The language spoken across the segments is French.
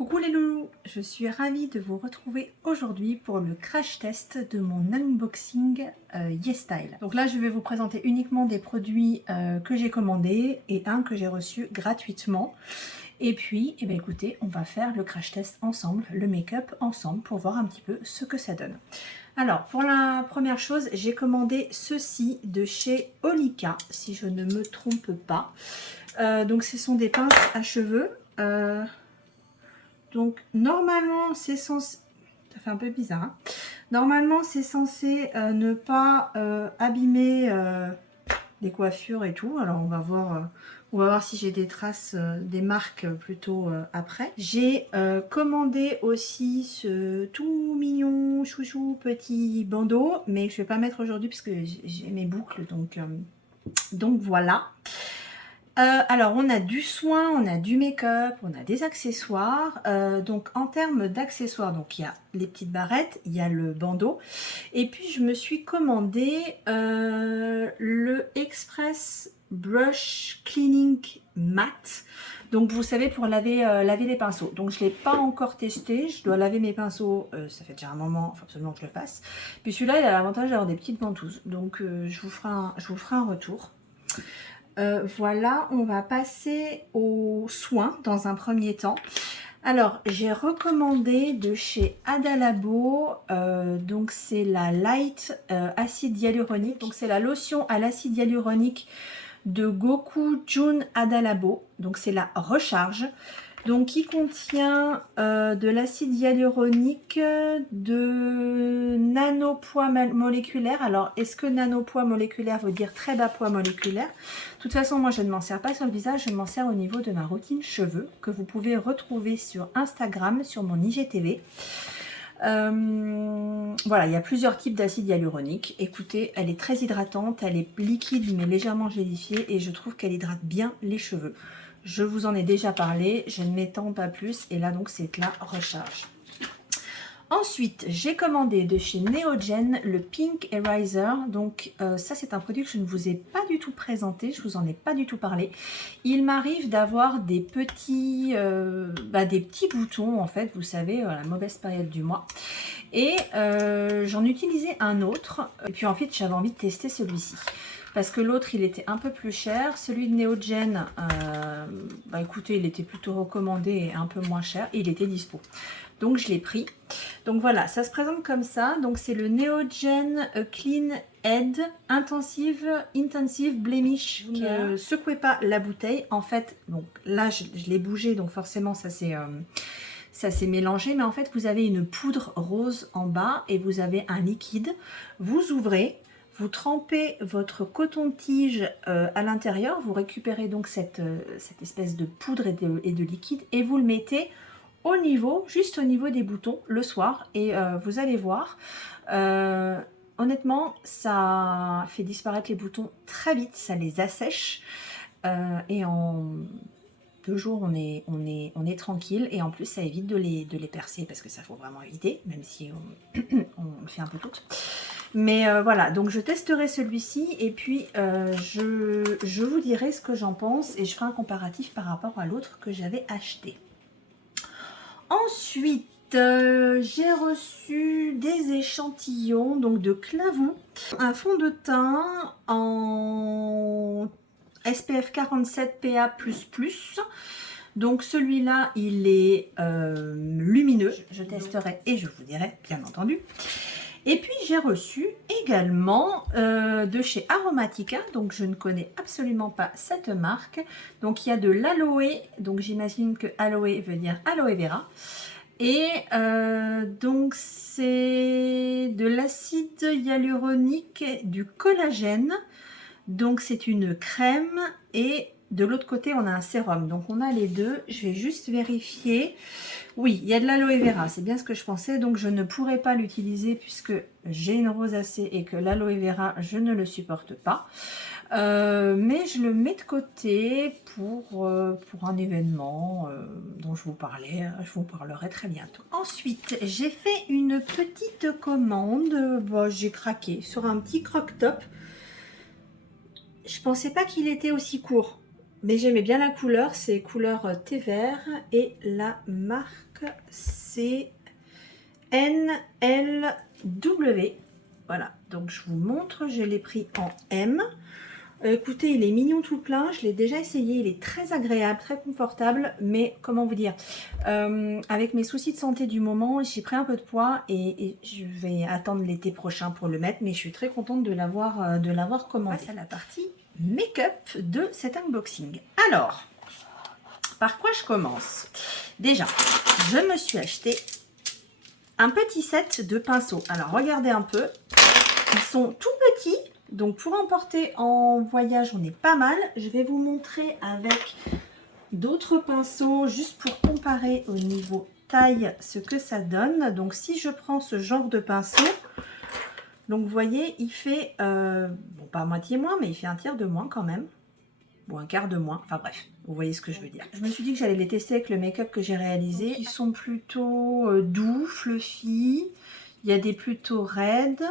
Coucou les loulous, je suis ravie de vous retrouver aujourd'hui pour le crash test de mon unboxing YesStyle. Donc là je vais vous présenter uniquement des produits que j'ai commandés et un que j'ai reçu gratuitement. Et puis, eh bien, écoutez, on va faire le crash test ensemble, le make-up ensemble pour voir un petit peu ce que ça donne. Alors, pour la première chose, j'ai commandé ceci de chez Olika, si je ne me trompe pas. Donc, ce sont des pinces à cheveux. Donc, normalement, c'est censé... Ça fait un peu bizarre, hein. Normalement, c'est censé ne pas abîmer les coiffures et tout. Alors, on va voir si j'ai des traces, des marques plutôt après. J'ai commandé aussi ce tout mignon chouchou petit bandeau, mais je ne vais pas mettre aujourd'hui parce que j'ai mes boucles, donc voilà. Alors on a du soin, on a du make-up, on a des accessoires. Donc en termes d'accessoires, donc il y a les petites barrettes, il y a le bandeau. Et puis je me suis commandé le Express Brush Cleaning Matte. Donc vous savez, pour laver les pinceaux. Donc je ne l'ai pas encore testé, je dois laver mes pinceaux, ça fait déjà un moment, il faut absolument que je le fasse. Puis celui-là il a l'avantage d'avoir des petites ventouses. Donc je vous ferai un retour. Voilà, on va passer aux soins dans un premier temps. Alors, j'ai recommandé de chez Adalabo, donc c'est la Light acide hyaluronique. Donc c'est la lotion à l'acide hyaluronique de Goku Jun Adalabo. Donc c'est la recharge. Donc qui contient de l'acide hyaluronique de nanopoids moléculaire. Alors est-ce que nanopoids moléculaire veut dire très bas poids moléculaire? De toute façon moi je ne m'en sers pas sur le visage, je m'en sers au niveau de ma routine cheveux que vous pouvez retrouver sur Instagram, sur mon IGTV. Voilà, il y a plusieurs types d'acide hyaluronique. Écoutez, elle est très hydratante, elle est liquide mais légèrement gélifiée et je trouve qu'elle hydrate bien les cheveux. Je vous en ai déjà parlé, je ne m'étends pas plus et là donc c'est la recharge. Ensuite, j'ai commandé de chez Neogen le Pink Eraser. Donc ça c'est un produit que je ne vous ai pas du tout présenté, je vous en ai pas du tout parlé. Il m'arrive d'avoir des petits boutons en fait, vous savez, la mauvaise période du mois. Et j'en utilisais un autre et puis en fait j'avais envie de tester celui-ci. Parce que l'autre il était un peu plus cher, celui de Neogen, écoutez, il était plutôt recommandé et un peu moins cher, et il était dispo. Donc je l'ai pris. Donc voilà, ça se présente comme ça. Donc c'est le Neogen Clean Head Intensive Blemish. Ne secouez pas la bouteille. En fait, donc là je l'ai bougé, donc forcément ça s'est mélangé, mais en fait vous avez une poudre rose en bas et vous avez un liquide. Vous ouvrez. Vous trempez votre coton-tige à l'intérieur, vous récupérez donc cette espèce de poudre et de liquide et vous le mettez juste au niveau des boutons le soir et vous allez voir, honnêtement ça fait disparaître les boutons très vite, ça les assèche et en 2 jours on est tranquille et en plus ça évite de les percer parce que ça faut vraiment éviter, même si on le fait un peu toutes. Mais voilà, donc je testerai celui-ci et puis je vous dirai ce que j'en pense et je ferai un comparatif par rapport à l'autre que j'avais acheté. Ensuite, j'ai reçu des échantillons donc de Clavon, un fond de teint en SPF 47 PA++. Donc celui-là, il est lumineux. Je testerai et je vous dirai, bien entendu. Et puis j'ai reçu également de chez Aromatica, donc je ne connais absolument pas cette marque. Donc il y a de l'aloe, donc j'imagine que aloe veut dire aloe vera. Et donc c'est de l'acide hyaluronique, du collagène. Donc c'est une crème et de l'autre côté on a un sérum. Donc on a les deux, je vais juste vérifier. Oui, il y a de l'aloe vera, c'est bien ce que je pensais. Donc je ne pourrais pas l'utiliser puisque j'ai une rosacée et que l'aloe vera je ne le supporte pas. Mais je le mets de côté pour un événement dont je vous parlerai très bientôt. Ensuite, j'ai fait une petite commande. Bon, j'ai craqué sur un petit croc-top. Je pensais pas qu'il était aussi court, mais j'aimais bien la couleur. C'est couleur thé vert et la marque c'est NLW. Voilà, donc je vous montre, je l'ai pris en M. Écoutez, il est mignon tout plein, je l'ai déjà essayé, il est très agréable, très confortable, mais comment vous dire, avec mes soucis de santé du moment, j'ai pris un peu de poids et je vais attendre l'été prochain pour le mettre, mais je suis très contente de l'avoir commandé. On passe à la partie make-up de cet unboxing. Alors, par quoi je commence? Déjà, je me suis acheté un petit set de pinceaux. Alors, regardez un peu, ils sont tout petits. Donc pour emporter en voyage, on est pas mal. Je vais vous montrer avec d'autres pinceaux, juste pour comparer au niveau taille ce que ça donne. Donc si je prends ce genre de pinceau, donc vous voyez, il fait, bon pas à moitié moins, mais il fait un tiers de moins quand même. Bon, un quart de moins, enfin bref, vous voyez ce que je veux dire. Je me suis dit que j'allais les tester avec le make-up que j'ai réalisé. Donc, ils sont plutôt doux, fluffy, il y a des plutôt raides.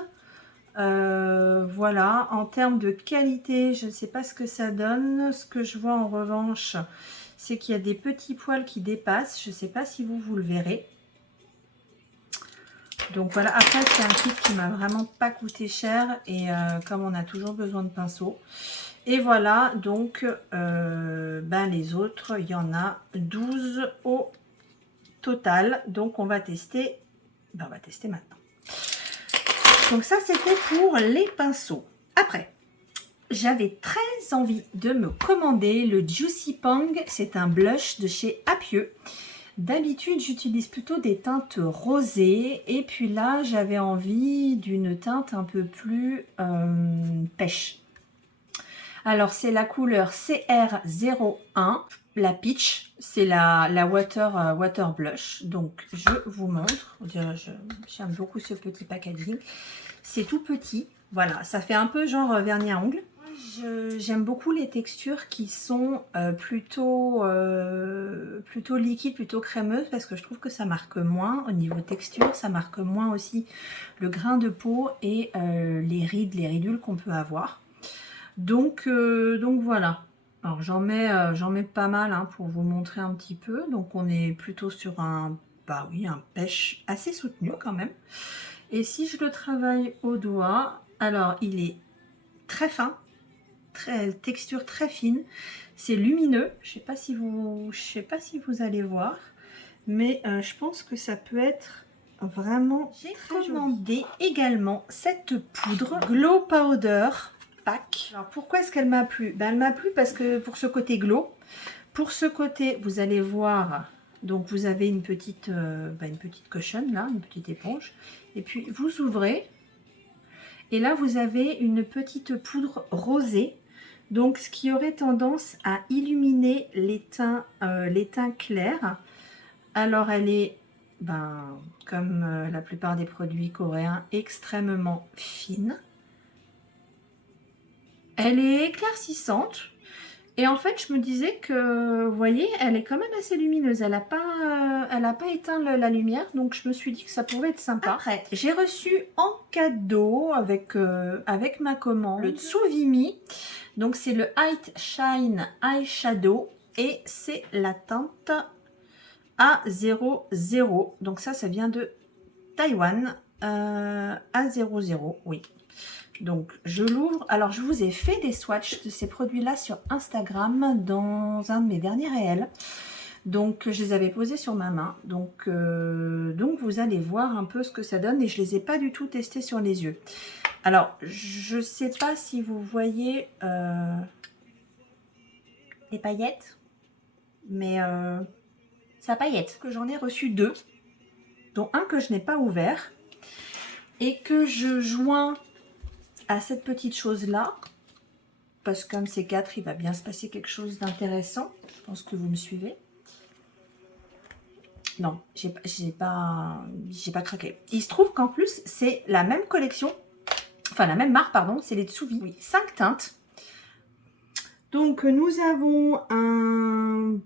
Voilà, en termes de qualité, je ne sais pas ce que ça donne. Ce que je vois en revanche, c'est qu'il y a des petits poils qui dépassent. Je ne sais pas si vous le verrez. Donc voilà, après c'est un kit qui m'a vraiment pas coûté cher. Et comme on a toujours besoin de pinceaux. Et voilà, donc les autres, il y en a 12 au total. Donc on va tester, on va tester maintenant. Donc ça, c'était pour les pinceaux. Après, j'avais très envie de me commander le Juicy Pang. C'est un blush de chez Apieux. D'habitude, j'utilise plutôt des teintes rosées. Et puis là, j'avais envie d'une teinte un peu plus pêche. Alors, c'est la couleur CR01. La Peach, c'est la water blush. Donc, je vous montre. J'aime beaucoup ce petit packaging. C'est tout petit. Voilà, ça fait un peu genre vernis à ongles. J'aime beaucoup les textures qui sont plutôt liquides, plutôt crémeuses, parce que je trouve que ça marque moins au niveau texture. Ça marque moins aussi le grain de peau et les rides, les ridules qu'on peut avoir. Donc voilà. Alors j'en mets pas mal hein, pour vous montrer un petit peu. Donc on est plutôt sur un pêche assez soutenu quand même. Et si je le travaille au doigt, alors il est très fin, texture très fine. C'est lumineux. Je sais pas si vous allez voir, mais je pense que ça peut être vraiment. J'ai commandé également cette poudre Glow Powder. Alors pourquoi est-ce qu'elle m'a plu? Elle m'a plu parce que pour ce côté glow, pour ce côté vous allez voir, donc vous avez une petite cochonne là, une petite éponge, et puis vous ouvrez et là vous avez une petite poudre rosée, donc ce qui aurait tendance à illuminer les teints clairs. Alors elle est comme la plupart des produits coréens, extrêmement fine. Elle est éclaircissante et en fait je me disais que, vous voyez, elle est quand même assez lumineuse. Elle n'a pas éteint la lumière, donc je me suis dit que ça pouvait être sympa. Après, j'ai reçu en cadeau avec ma commande le Tsuvimi. Donc c'est le Height Shine Eyeshadow et c'est la teinte A00. Donc ça vient de Taïwan. A00, oui. Donc je l'ouvre. Alors je vous ai fait des swatchs de ces produits là sur Instagram dans un de mes derniers réels. Donc je les avais posés sur ma main. Donc vous allez voir un peu ce que ça donne. Et je ne les ai pas du tout testés sur les yeux. Alors je ne sais pas si vous voyez les paillettes. Mais ça paillette. Que j'en ai reçu 2. Dont un que je n'ai pas ouvert. Et que je joins à cette petite chose là, parce que comme c'est 4, il va bien se passer quelque chose d'intéressant. Je pense que vous me suivez. Non, j'ai pas craqué. Il se trouve qu'en plus c'est la même collection, enfin la même marque pardon, c'est les Tsuvi. Oui, 5 teintes. Donc nous avons un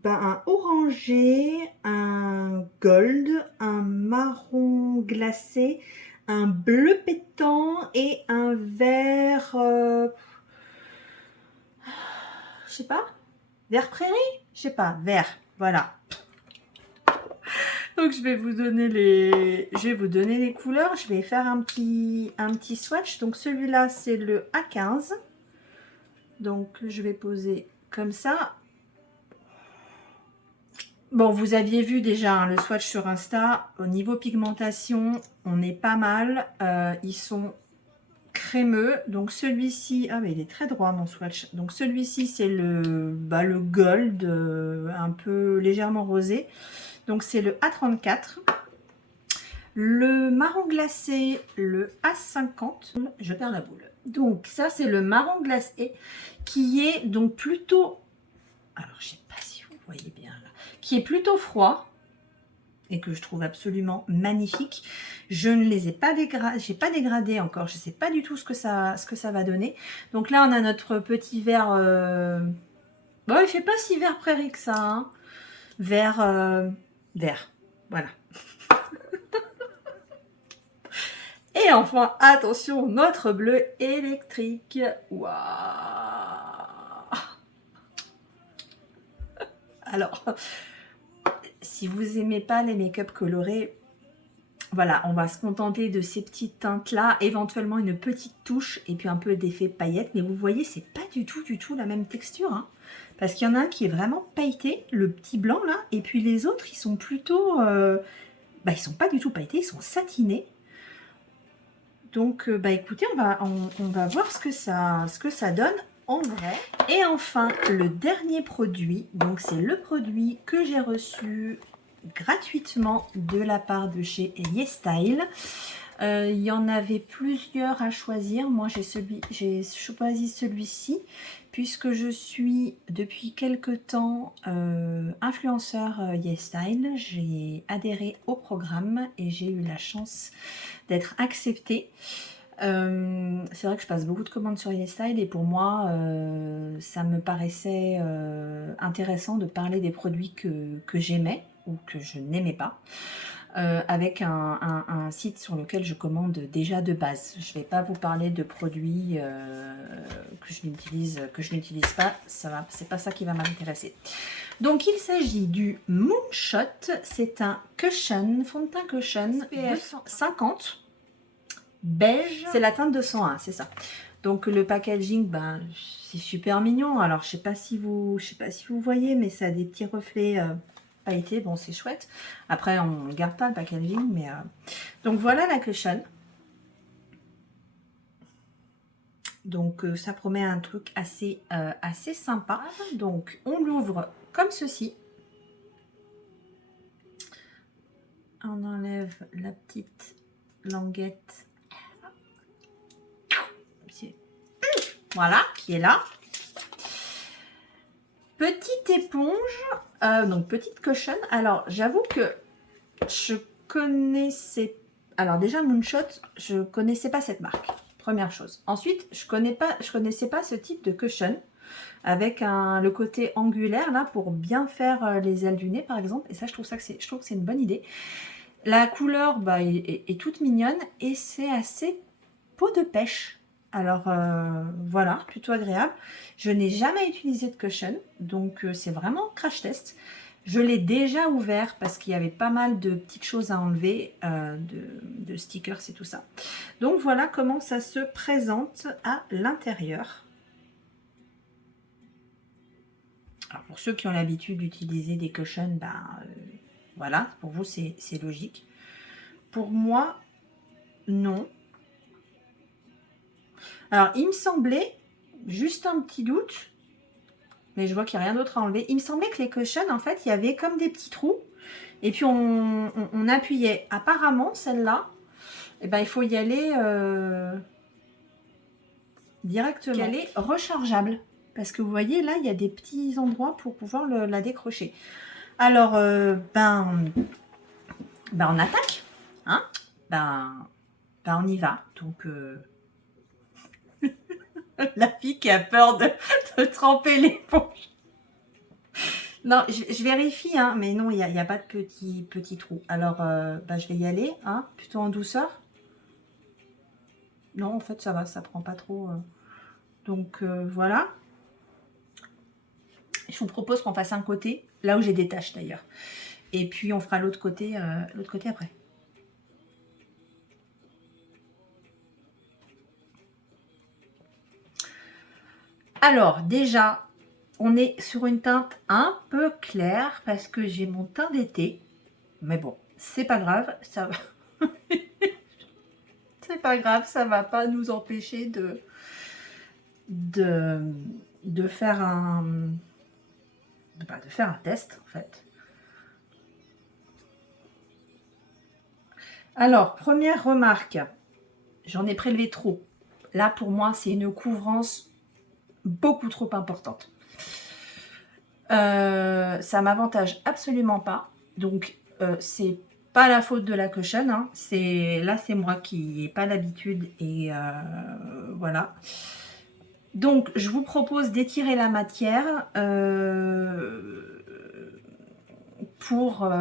orangé, un gold, un marron glacé, un bleu pétant et un vert, je sais pas, vert prairie, je sais pas, vert, voilà. Donc je vais vous donner les couleurs. Je vais faire un petit swatch. Donc celui-là c'est le A15. Donc je vais poser comme ça. Bon, vous aviez vu déjà hein, le swatch sur Insta. Au niveau pigmentation, on est pas mal. Ils sont crémeux. Donc celui-ci, ah mais il est très droit mon swatch. Donc celui-ci c'est le gold, un peu légèrement rosé. Donc c'est le A34. Le marron glacé, le A50. Je perds la boule. Donc ça c'est le marron glacé qui est donc plutôt, alors je sais pas si vous voyez bien là, qui est plutôt froid et que je trouve absolument magnifique. Je ne les ai pas dégradés, j'ai pas dégradé encore, je sais pas du tout ce que ça va donner. Donc là on a notre petit vert, bon il fait pas si vert prairie que ça, hein. Vert, vert, voilà. Et enfin, attention, notre bleu électrique. Waouh! Alors, si vous aimez pas les make-up colorés, voilà, on va se contenter de ces petites teintes-là, éventuellement une petite touche et puis un peu d'effet paillettes. Mais vous voyez, c'est pas du tout la même texture, hein, parce qu'il y en a un qui est vraiment pailleté, le petit blanc là, et puis les autres, ils sont plutôt, ils sont pas du tout pailletés, ils sont satinés. Donc, écoutez, on va voir ce que ça donne en vrai. Et enfin, le dernier produit, donc c'est le produit que j'ai reçu gratuitement de la part de chez YesStyle. Il y en avait plusieurs à choisir. Moi, j'ai choisi celui-ci puisque je suis depuis quelques temps influenceur YesStyle. J'ai adhéré au programme et j'ai eu la chance d'être acceptée. C'est vrai que je passe beaucoup de commandes sur YesStyle et pour moi, ça me paraissait intéressant de parler des produits que j'aimais ou que je n'aimais pas. Avec un site sur lequel je commande déjà de base. Je ne vais pas vous parler de produits que je n'utilise pas, c'est pas ça qui va m'intéresser. Donc il s'agit du Moonshot, c'est un cushion, fond de teint cushion SPF 50 beige, c'est la teinte 201, c'est ça. Donc le packaging, c'est super mignon. Alors je sais pas si vous voyez, mais ça a des petits reflets pailletés. Bon, c'est chouette. Après, on ne garde pas le packaging, mais donc voilà la cushion. Donc ça promet un truc assez sympa. Donc on l'ouvre comme ceci. On enlève la petite languette. Voilà, qui est là. Petite éponge, donc petite cushion. Alors, j'avoue que je connaissais... Alors déjà, Moonshot, je connaissais pas cette marque, première chose. Ensuite, je connaissais pas ce type de cushion avec le côté angulaire, là, pour bien faire les ailes du nez, par exemple. Et ça, je trouve que c'est une bonne idée. La couleur est toute mignonne et c'est assez peau de pêche. Alors voilà, plutôt agréable. Je n'ai jamais utilisé de cushion, donc c'est vraiment crash test. Je l'ai déjà ouvert parce qu'il y avait pas mal de petites choses à enlever, de stickers et tout ça. Donc voilà comment ça se présente à l'intérieur. Alors pour ceux qui ont l'habitude d'utiliser des cushions, voilà, pour vous c'est logique. Pour moi, non. Alors, il me semblait, juste un petit doute, mais je vois qu'il n'y a rien d'autre à enlever. Il me semblait que les cushions, en fait, il y avait comme des petits trous. Et puis, on appuyait. Apparemment, celle-là, il faut y aller directement. Elle est rechargeable. Parce que vous voyez, là, il y a des petits endroits pour pouvoir la décrocher. Alors, on attaque. Hein, on y va. Donc... La fille qui a peur de tremper l'éponge. Non, je vérifie, hein, mais non, il n'y a pas de petit trou. Alors, je vais y aller, hein, plutôt en douceur. Non, en fait, ça va, ça prend pas trop. Donc, voilà. Je vous propose qu'on fasse un côté, là où j'ai des taches d'ailleurs. Et puis on fera l'autre côté après. Alors déjà, on est sur une teinte un peu claire parce que j'ai mon teint d'été. Mais bon, c'est pas grave, ça va. C'est pas grave, ça va pas nous empêcher de faire de faire un test en fait. Alors, première remarque, j'en ai prélevé trop. Là, pour moi, c'est une couvrance beaucoup trop importante. Ça m'avantage absolument pas. Donc, c'est pas la faute de la cushion. Hein. Là, c'est moi qui n'ai pas l'habitude. Et voilà. Donc, je vous propose d'étirer la matière pour...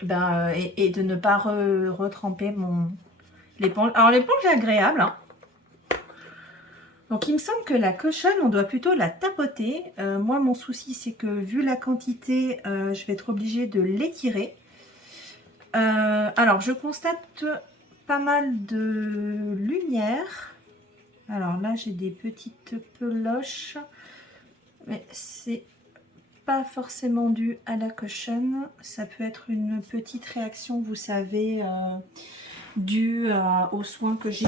et de ne pas retremper l'éponge. Alors l'éponge est agréable. Hein. Donc il me semble que la cushion, on doit plutôt la tapoter. Moi mon souci c'est que vu la quantité, je vais être obligée de l'étirer. Alors je constate pas mal de lumière. Alors là j'ai des petites peloches. Mais c'est pas forcément dû à la cushion, ça peut être une petite réaction, vous savez, due aux soins que j'ai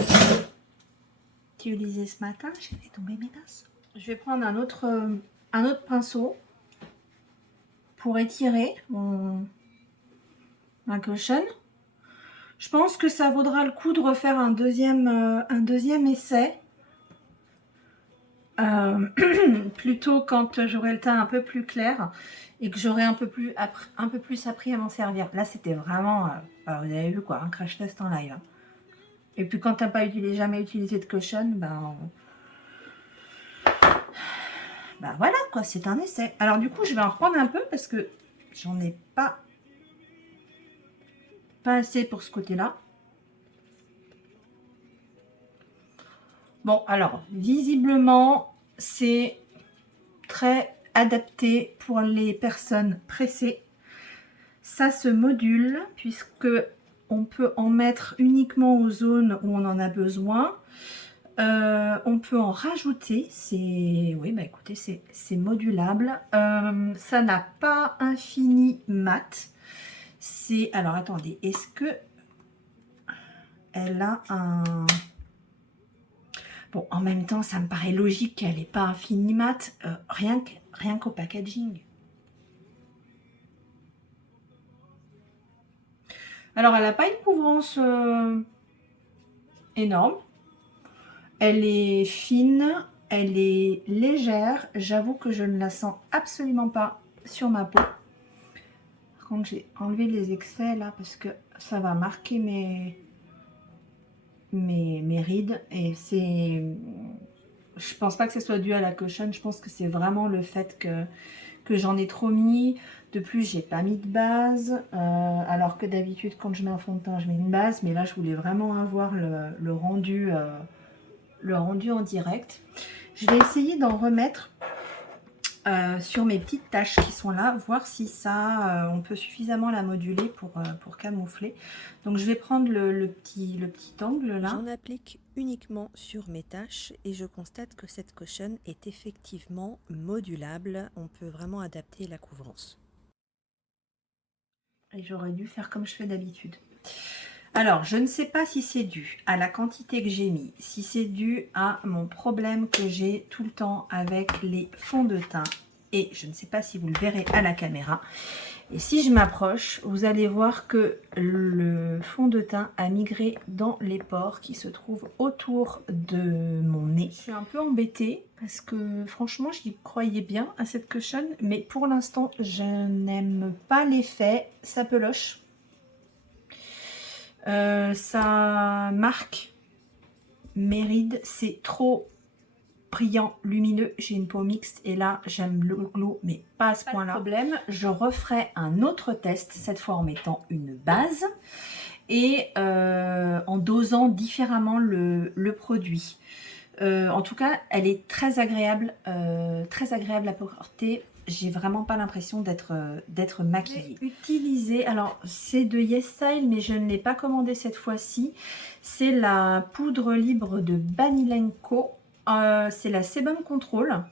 utilisés ce matin. J'ai fait tomber mes pinces. Je vais prendre un autre pinceau pour étirer ma cushion. Je pense que ça vaudra le coup de refaire un deuxième essai. Plutôt quand j'aurai le teint un peu plus clair et que j'aurai un peu plus appris à m'en servir. Là c'était vraiment, vous avez vu quoi, un crash test en live. Et puis quand t'as pas jamais utilisé de cushion, ben voilà quoi, c'est un essai. Alors du coup je vais en reprendre un peu parce que j'en ai pas assez pour ce côté là. Bon alors visiblement c'est très adapté pour les personnes pressées. Ça se module puisque on peut en mettre uniquement aux zones où on en a besoin. On peut en rajouter. Oui, bah écoutez, c'est modulable. Ça n'a pas un fini mat. Alors attendez, est-ce que elle a un... Bon, en même temps, ça me paraît logique qu'elle n'ait pas un fini mat, rien qu'au packaging. Alors, elle n'a pas une couvrance énorme. Elle est fine, elle est légère. J'avoue que je ne la sens absolument pas sur ma peau. Par contre, j'ai enlevé les excès là parce que ça va marquer mes rides. Et c'est... Je pense pas que ce soit dû à la cushion. Je pense que c'est vraiment le fait que j'en ai trop mis. De plus, j'ai pas mis de base. Alors que d'habitude, quand je mets un fond de teint, je mets une base. Mais là, je voulais vraiment avoir le rendu en direct. Je vais essayer d'en remettre sur mes petites taches qui sont là, voir si ça, on peut suffisamment la moduler pour camoufler. Donc je vais prendre le petit angle là. J'en applique uniquement sur mes taches et je constate que cette cushion est effectivement modulable. On peut vraiment adapter la couvrance. Et j'aurais dû faire comme je fais d'habitude. Alors, je ne sais pas si c'est dû à la quantité que j'ai mis, si c'est dû à mon problème que j'ai tout le temps avec les fonds de teint. Et je ne sais pas si vous le verrez à la caméra. Et si je m'approche, vous allez voir que le fond de teint a migré dans les pores qui se trouvent autour de mon nez. Je suis un peu embêtée parce que franchement, j'y croyais bien à cette cushion. Mais pour l'instant, je n'aime pas l'effet. Ça peloche. Ça marque mes rides, c'est trop brillant, lumineux. J'ai une peau mixte et là j'aime le glow, mais pas à ce point-là. Problème, je referai un autre test, cette fois en mettant une base et en dosant différemment le produit. En tout cas, elle est très agréable à porter. J'ai vraiment pas l'impression d'être maquillée. Utilisé, alors c'est de YesStyle, mais je ne l'ai pas commandé cette fois-ci. C'est la poudre libre de Banilenko. C'est la Sebum Control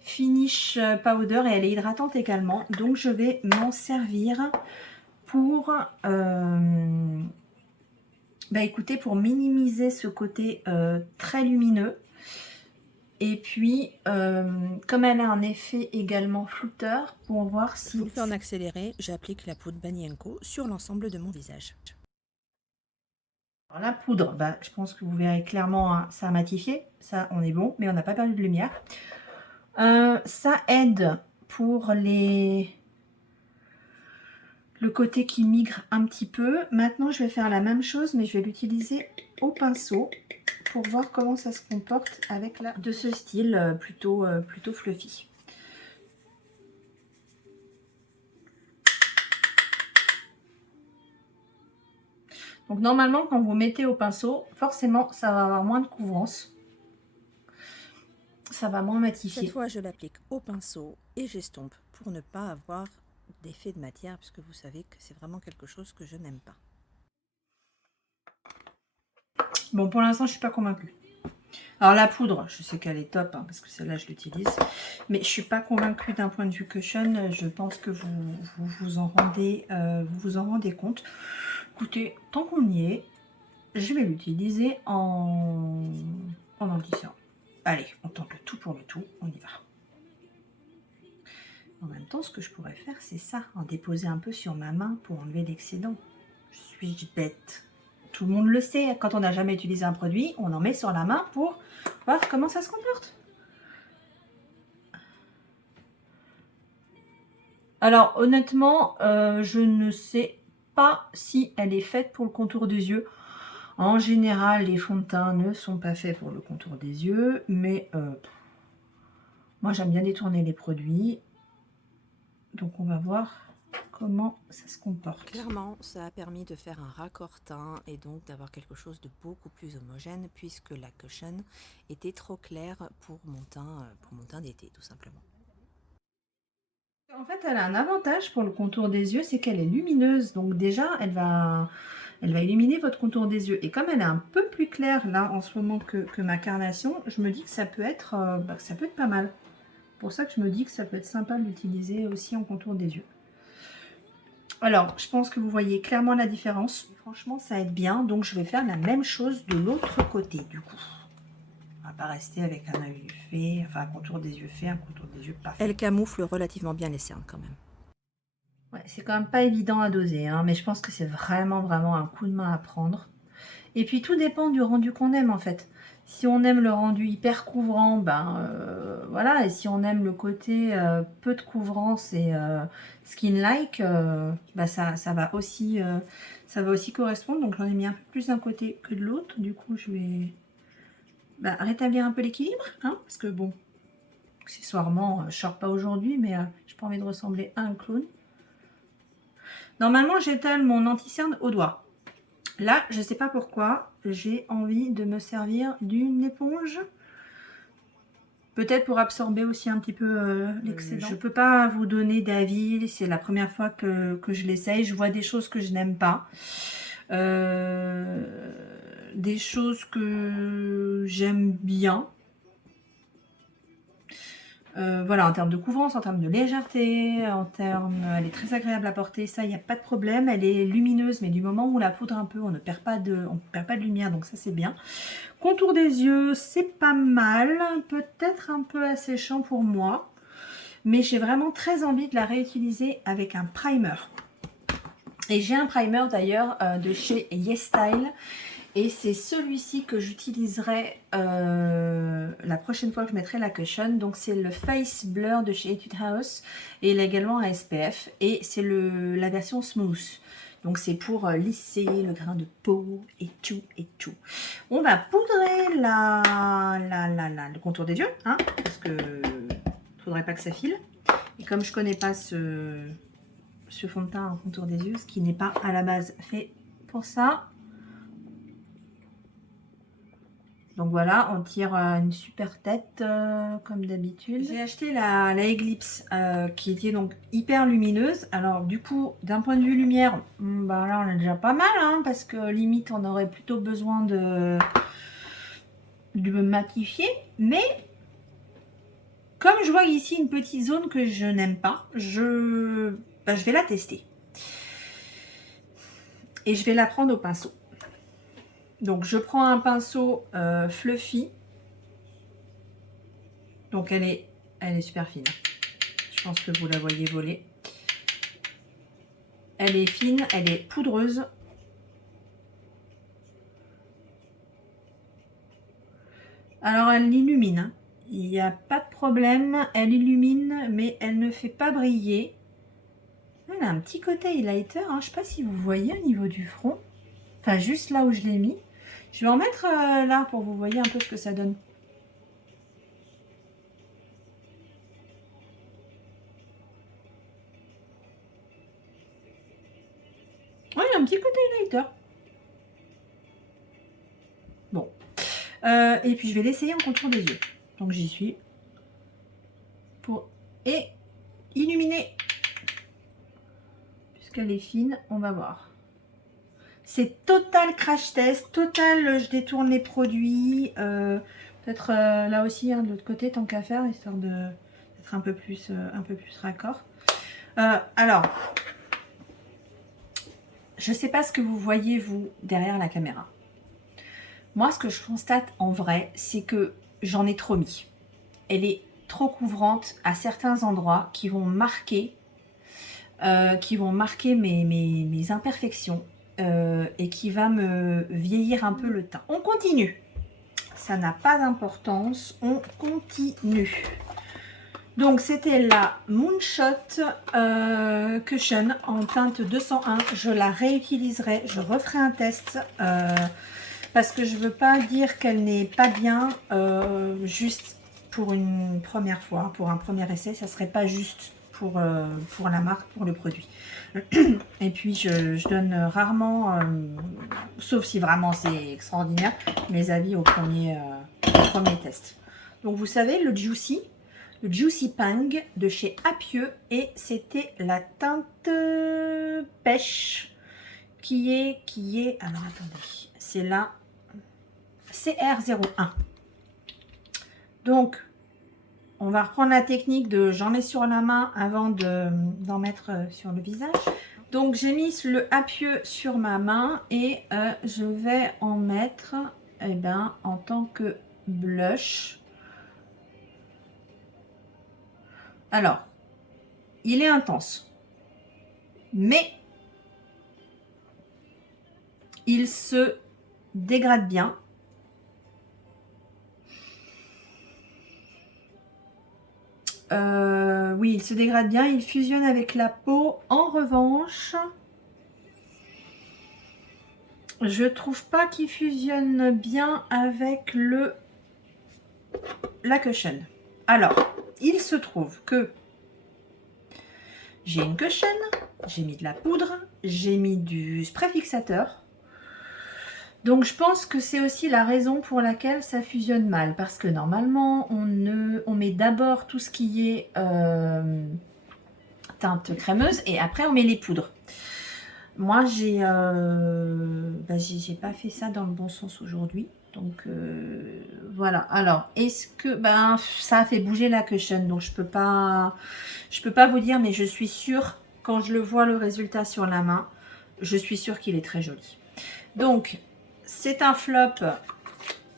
Finish Powder et elle est hydratante également. Donc je vais m'en servir pour écoutez, pour minimiser ce côté très lumineux. Et puis, comme elle a un effet également flouteur, pour voir si... Je vous le fais en accéléré, j'applique la poudre Banienko sur l'ensemble de mon visage. Alors, la poudre, je pense que vous verrez clairement, hein, ça a matifié. Ça, on est bon, mais on n'a pas perdu de lumière. Ça aide pour le côté qui migre un petit peu. Maintenant, je vais faire la même chose, mais je vais l'utiliser au pinceau pour voir comment ça se comporte avec de ce style plutôt fluffy. Donc normalement, quand vous mettez au pinceau, forcément, ça va avoir moins de couvrance. Ça va moins matifier. Cette fois, je l'applique au pinceau et j'estompe pour ne pas avoir d'effet de matière, puisque vous savez que c'est vraiment quelque chose que je n'aime pas. Bon, pour l'instant, je suis pas convaincue. Alors la poudre, je sais qu'elle est top, hein, parce que celle-là, je l'utilise. Mais je suis pas convaincue d'un point de vue cushion. Je pense que vous en rendez compte. Écoutez, tant qu'on y est, je vais l'utiliser en entifiant. Allez, on tente le tout pour le tout, on y va. En même temps, ce que je pourrais faire, c'est ça, en déposer un peu sur ma main pour enlever l'excédent. Je suis bête. Tout le monde le sait, quand on n'a jamais utilisé un produit, on en met sur la main pour voir comment ça se comporte. Alors, honnêtement, je ne sais pas si elle est faite pour le contour des yeux. En général, les fonds de teint ne sont pas faits pour le contour des yeux, mais moi, j'aime bien détourner les produits. Donc, on va voir comment ça se comporte. Clairement, ça a permis de faire un raccord teint et donc d'avoir quelque chose de beaucoup plus homogène, puisque la cushion était trop claire pour mon teint d'été, tout simplement. En fait, elle a un avantage pour le contour des yeux, c'est qu'elle est lumineuse. Donc déjà, elle va illuminer votre contour des yeux. Et comme elle est un peu plus claire là en ce moment que ma carnation, je me dis que ça peut être pas mal. C'est pour ça que je me dis que ça peut être sympa de l'utiliser aussi en contour des yeux. Alors, je pense que vous voyez clairement la différence. Franchement, ça aide bien. Donc, je vais faire la même chose de l'autre côté du coup. On va pas rester avec un œil fait, enfin un contour des yeux fait, un contour des yeux pas fait. Elle camoufle relativement bien les cernes quand même. Ouais, c'est quand même pas évident à doser, hein, mais je pense que c'est vraiment un coup de main à prendre. Et puis tout dépend du rendu qu'on aime en fait. Si on aime le rendu hyper couvrant, voilà. Et si on aime le côté peu de couvrance et skin-like, ça va aussi correspondre. Donc j'en ai mis un peu plus d'un côté que de l'autre. Du coup, je vais rétablir un peu l'équilibre, hein, parce que bon, accessoirement, je sors pas aujourd'hui, mais j'ai pas envie de ressembler à un clown. Normalement, j'étale mon anti-cerne au doigt. Là, je ne sais pas pourquoi, j'ai envie de me servir d'une éponge. Peut-être pour absorber aussi un petit peu l'excédent. Je ne peux pas vous donner d'avis, c'est la première fois que je l'essaye. Je vois des choses que je n'aime pas. Des choses que j'aime bien. Voilà, en termes de couvrance, en termes de légèreté, elle est très agréable à porter, ça, il n'y a pas de problème. Elle est lumineuse, mais du moment où on la poudre un peu, on ne perd pas de lumière, donc ça, c'est bien. Contour des yeux, c'est pas mal, peut-être un peu asséchant pour moi, mais j'ai vraiment très envie de la réutiliser avec un primer. Et j'ai un primer d'ailleurs de chez YesStyle. Et c'est celui-ci que j'utiliserai la prochaine fois que je mettrai la cushion. Donc c'est le Face Blur de chez Etude House. Et il a également un SPF. Et c'est la version smooth. Donc c'est pour lisser le grain de peau et tout et tout. On va poudrer le contour des yeux. Hein, parce que ne faudrait pas que ça file. Et comme je connais pas ce fond de teint en contour des yeux, ce qui n'est pas à la base fait pour ça. Donc voilà, on tire une super tête comme d'habitude. J'ai acheté la Eclipse qui était donc hyper lumineuse. Alors du coup, d'un point de vue lumière, bah là on a déjà pas mal, hein, parce que limite on aurait plutôt besoin de matifier. Mais comme je vois ici une petite zone que je n'aime pas, je vais la tester. Et je vais la prendre au pinceau. Donc je prends un pinceau fluffy. Donc elle est super fine. Je pense que vous la voyez voler. Elle est fine, elle est poudreuse. Alors elle illumine, hein. Il n'y a pas de problème. Elle illumine, mais elle ne fait pas briller. Elle a un petit côté highlighter, hein. Je ne sais pas si vous voyez au niveau du front. Enfin, juste là où je l'ai mis. Je vais en mettre là pour que vous voyez un peu ce que ça donne. Oui, il y a un petit côté highlighter. Bon. Et puis je vais l'essayer en contour des yeux. Donc j'y suis. Et illuminer. Puisqu'elle est fine, on va voir. C'est total crash test, total je détourne les produits. Peut-être là aussi, hein, de l'autre côté, tant qu'à faire, histoire d'être un peu plus raccord. Alors, je ne sais pas ce que vous voyez, vous, derrière la caméra. Moi, ce que je constate en vrai, c'est que j'en ai trop mis. Elle est trop couvrante à certains endroits qui vont marquer, mes imperfections. Et qui va me vieillir un peu le teint. On continue. Ça n'a pas d'importance. On continue. Donc, c'était la Moonshot Cushion en teinte 201. Je la réutiliserai. Je referai un test parce que je ne veux pas dire qu'elle n'est pas bien juste pour une première fois, pour un premier essai. Ça ne serait pas juste pour la marque, pour le produit. Et puis je donne rarement, sauf si vraiment c'est extraordinaire, mes avis au premier test. Donc vous savez, le Juicy Pang de chez Apieux, et c'était la teinte pêche qui est, alors attendez, c'est la CR01. Donc on va reprendre la technique de j'en mets sur la main avant d'en mettre sur le visage. Donc j'ai mis le Apieux sur ma main et je vais en mettre en tant que blush. Alors, il est intense, mais il se dégrade bien. Oui, il se dégrade bien, il fusionne avec la peau. En revanche, je trouve pas qu'il fusionne bien avec la cushion. Alors, il se trouve que j'ai une cushion, j'ai mis de la poudre, j'ai mis du spray fixateur. Donc je pense que c'est aussi la raison pour laquelle ça fusionne mal. Parce que normalement, on met d'abord tout ce qui est teinte crémeuse et après on met les poudres. Moi, j'ai pas fait ça dans le bon sens aujourd'hui. Donc voilà. Alors, est-ce que ça a fait bouger la cushion, donc je peux pas vous dire, mais je suis sûre, quand je le vois le résultat sur la main, je suis sûre qu'il est très joli. Donc c'est un flop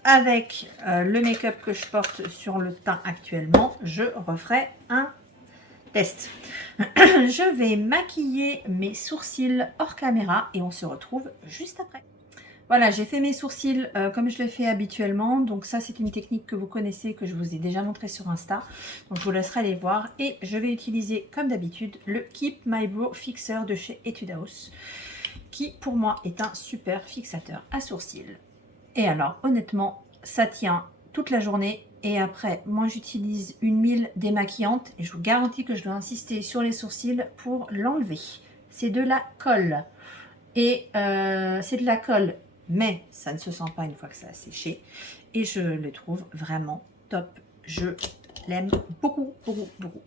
avec le make-up que je porte sur le teint actuellement. Je referai un test. Je vais maquiller mes sourcils hors caméra et on se retrouve juste après. Voilà, j'ai fait mes sourcils comme je le fais habituellement. Donc ça, c'est une technique que vous connaissez, que je vous ai déjà montré sur Insta. Donc je vous laisserai aller voir. Et je vais utiliser, comme d'habitude, le Keep My Brow Fixer de chez Etude House, qui pour moi est un super fixateur à sourcils. Et alors, honnêtement, ça tient toute la journée. Et après, moi j'utilise une huile démaquillante et je vous garantis que je dois insister sur les sourcils pour l'enlever. C'est de la colle. Et c'est de la colle, mais ça ne se sent pas une fois que ça a séché. et je le trouve vraiment top. Je l'aime beaucoup, beaucoup, beaucoup.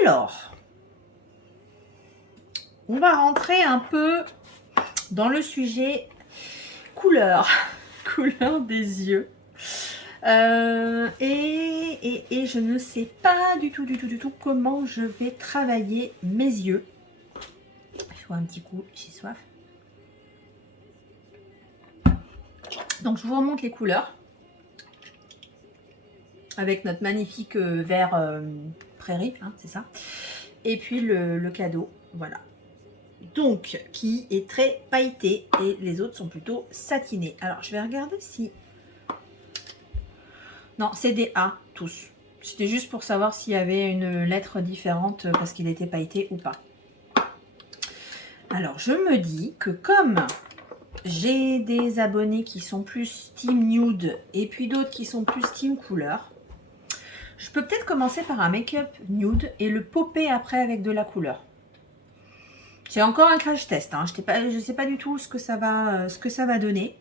Alors, on va rentrer un peu dans le sujet couleur, couleur des yeux. Et je ne sais pas du tout comment je vais travailler mes yeux. Je vois un petit coup, j'ai soif. Donc je vous remonte les couleurs avec notre magnifique vert prairie, hein, c'est ça. Et puis le cadeau, voilà. Donc qui est très pailleté et les autres sont plutôt satinés. Alors je vais regarder si... Non, c'est des A tous. C'était juste pour savoir s'il y avait une lettre différente parce qu'il était pailleté ou pas. Alors, je me dis que comme j'ai des abonnés qui sont plus team nude et puis d'autres qui sont plus team couleur, je peux peut-être commencer par un make-up nude et le popper après avec de la couleur. C'est encore un crash test, hein. Je ne sais pas du tout ce que ça va donner.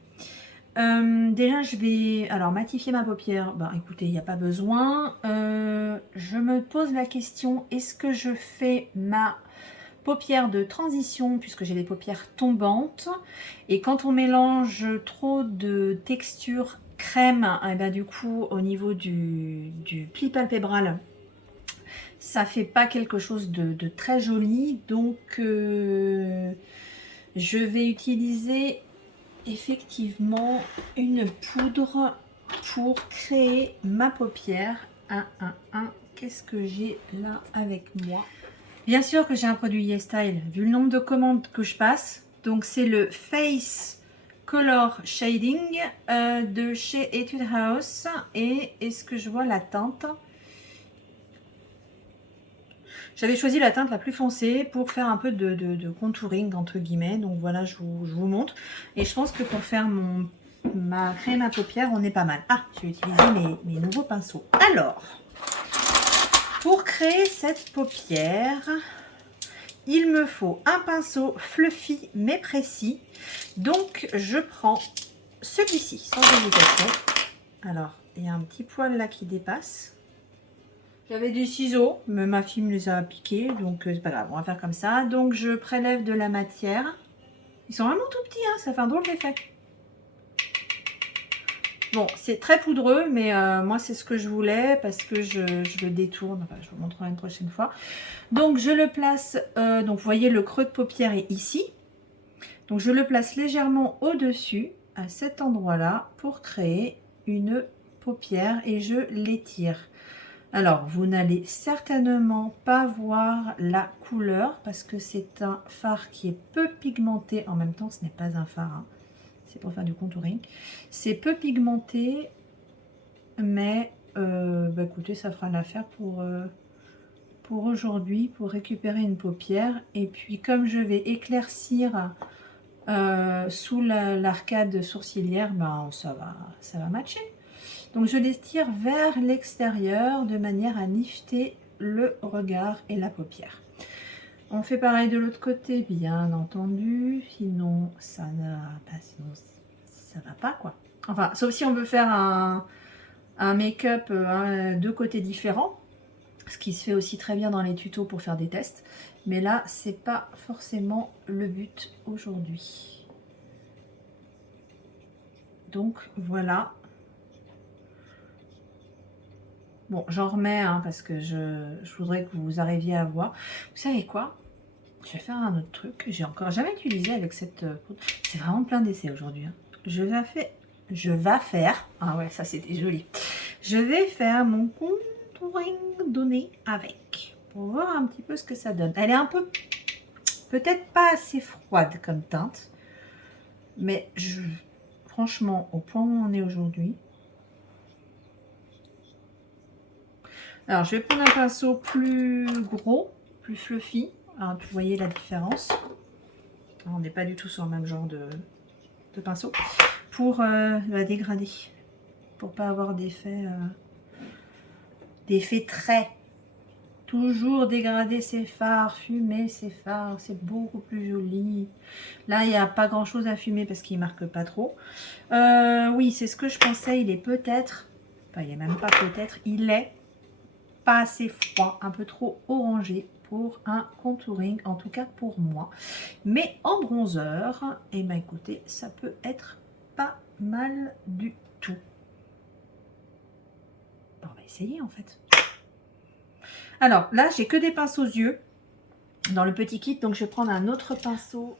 Déjà, je vais matifier ma paupière. Ben, écoutez, il n'y a pas besoin. Je me pose la question, est-ce que je fais ma paupière de transition puisque j'ai les paupières tombantes et quand on mélange trop de texture crème, et ben, du coup au niveau du pli palpébral, ça fait pas quelque chose de très joli. Donc je vais utiliser effectivement une poudre pour créer ma paupière. Qu'est-ce que j'ai là avec moi? Bien sûr que j'ai un produit YesStyle, vu le nombre de commandes que je passe. Donc c'est le Face Color Shading de chez Etude House. Et est-ce que je vois la teinte? J'avais choisi la teinte la plus foncée pour faire un peu de contouring entre guillemets. Donc voilà, je vous montre. Et je pense que pour faire ma crème à paupières, on est pas mal. Ah, je vais utiliser mes nouveaux pinceaux. Alors, pour créer cette paupière, il me faut un pinceau fluffy mais précis. Donc je prends celui-ci sans hésitation. Alors, il y a un petit poil là qui dépasse. J'avais des ciseaux, mais ma fille me les a piqués, donc c'est pas grave, on va faire comme ça. Donc je prélève de la matière. Ils sont vraiment tout petits, hein, ça fait un drôle d'effet. Bon, c'est très poudreux, mais moi c'est ce que je voulais parce que je le détourne. Enfin, je vous montrerai une prochaine fois. Donc je le place, donc vous voyez le creux de paupière est ici. Donc je le place légèrement au-dessus, à cet endroit-là, pour créer une paupière et je l'étire. Alors, vous n'allez certainement pas voir la couleur parce que c'est un fard qui est peu pigmenté. En même temps, ce n'est pas un fard, hein. C'est pour faire du contouring. C'est peu pigmenté, mais bah écoutez, ça fera l'affaire pour aujourd'hui, pour récupérer une paupière. Et puis, comme je vais éclaircir sous l'arcade sourcilière, ben, ça va matcher. Donc je les tire vers l'extérieur de manière à nifter le regard et la paupière. On fait pareil de l'autre côté, bien entendu, sinon ça va pas quoi. Enfin, sauf si on veut faire un make-up deux côtés différents, ce qui se fait aussi très bien dans les tutos pour faire des tests. Mais là, c'est pas forcément le but aujourd'hui. Donc voilà. Bon, j'en remets parce que je voudrais que vous arriviez à voir. Vous savez quoi? Je vais faire un autre truc que j'ai encore jamais utilisé avec cette poudre. C'est vraiment plein d'essais aujourd'hui. Hein. Je vais faire. Ah ouais, ça c'était joli. Je vais faire mon contouring donné avec. Pour voir un petit peu ce que ça donne. Elle est un peu, peut-être pas assez froide comme teinte. Mais franchement, au point où on est aujourd'hui. Alors, je vais prendre un pinceau plus gros, plus fluffy. Alors, vous voyez la différence. On n'est pas du tout sur le même genre de pinceau. Pour la dégrader. Pour pas avoir d'effet très Toujours dégrader ses fards, fumer ses fards, c'est beaucoup plus joli. Là, il n'y a pas grand chose à fumer parce qu'il ne marque pas trop. Oui, c'est ce que je pensais. Il est peut-être, enfin, il n'est même pas peut-être, il est pas assez froid, un peu trop orangé pour un contouring, en tout cas pour moi. Mais en bronzer, et ben écoutez, ça peut être pas mal du tout. Bon, on va essayer en fait. Alors là, j'ai que des pinceaux aux yeux dans le petit kit, donc je vais prendre un autre pinceau.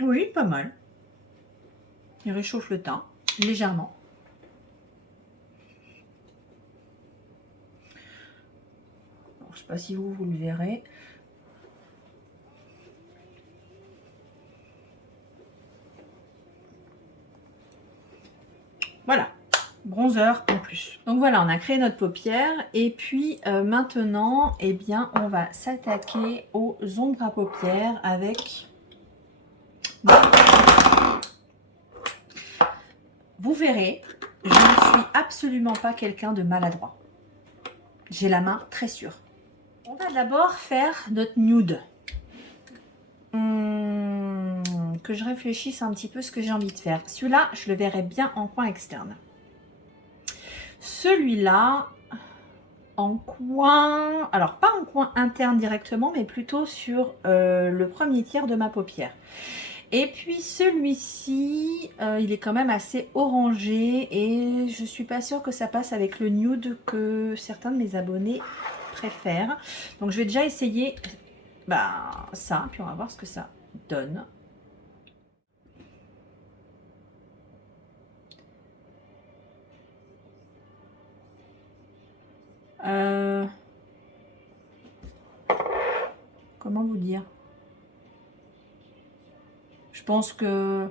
Oui, pas mal. Il réchauffe le teint légèrement. Bon, je ne sais pas si vous le verrez. Voilà, bronzer en plus. Donc voilà, on a créé notre paupière. Et puis maintenant, eh bien, on va s'attaquer aux ombres à paupières avec... Vous verrez, je ne suis absolument pas quelqu'un de maladroit. J'ai la main très sûre. On va d'abord faire notre nude. Que je réfléchisse un petit peu ce que j'ai envie de faire. Celui-là, je le verrai bien en coin externe. Celui-là, en coin... Alors, pas en coin interne directement, mais plutôt sur le premier tiers de ma paupière. Et puis celui-ci, il est quand même assez orangé et je suis pas sûre que ça passe avec le nude que certains de mes abonnés préfèrent. Donc je vais déjà essayer ça, puis on va voir ce que ça donne. Comment vous dire? Je pense que...